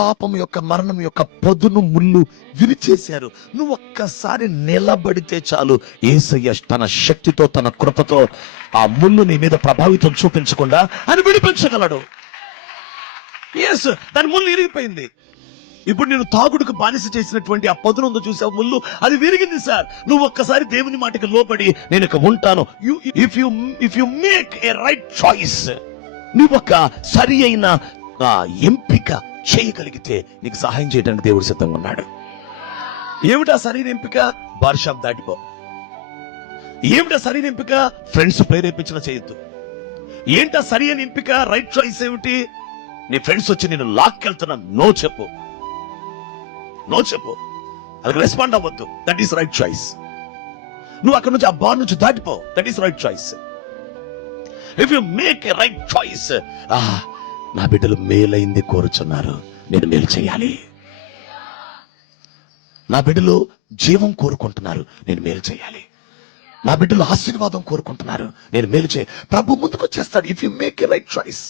పాపం యొక్క మరణం యొక్క పదును ముళ్ళు విరిచేశారు. నువ్వు ఒక్కసారి నిలబడితే చాలు, యేసయ్య తన శక్తితో తన కృపతో ఆ ముళ్ళు నీ మీద ప్రభావితం చూపించకుండా అని విడిపించగలడు. దాని ముళ్ళు ఇరిగిపోయింది. ఇప్పుడు నేను తాగుడుకు బానిస చేసినటువంటి ఆ పదునుందో చూసావు ముళ్ళు, అది విరిగింది సార్. నువ్వు ఒక్కసారి దేవుని మాటకి లోబడి నేను ఇక ఉంటాను, if you make a right choice, నువ్వు ఒక సరి అయిన ఎంపిక చేయగలిగితే నీకు సహాయం చేయడానికి దేవుడు సిద్ధంగా ఉన్నాడు. ఏమిటా సరైన ఎంపిక? బార్ షాప్ దాటిపో. ఏమిటా సరైన ఎంపిక? ఫ్రెండ్స్ ప్రేరేపించిన చేయొద్దు. ఏంటా సరైన ఎంపిక? రైట్ చాయిస్ ఏమిటి? నీ ఫ్రెండ్స్ వచ్చి నేను లాక్కెళ్తున్నా, నో చెప్పు, అది రెస్పాండ్ అవ్వద్దు. That is right choice. నువ్వు అక్కడ నుంచి ఆ బార్ నుంచి దాటిపో. That is right choice. If you make a right choice, నా బిడ్డలు మేలైంది కోరుచున్నారు, నేను మేలు చేయాలి. నా బిడ్డలు జీవం కోరుకుంటున్నారు, నేను మేలు చేయాలి. నా బిడ్డలు ఆశీర్వాదం కోరుకుంటున్నారు, నేను మేలు చేయాలి. ప్రభు ముందుకు వచ్చేస్తాడు. If you make a right choice.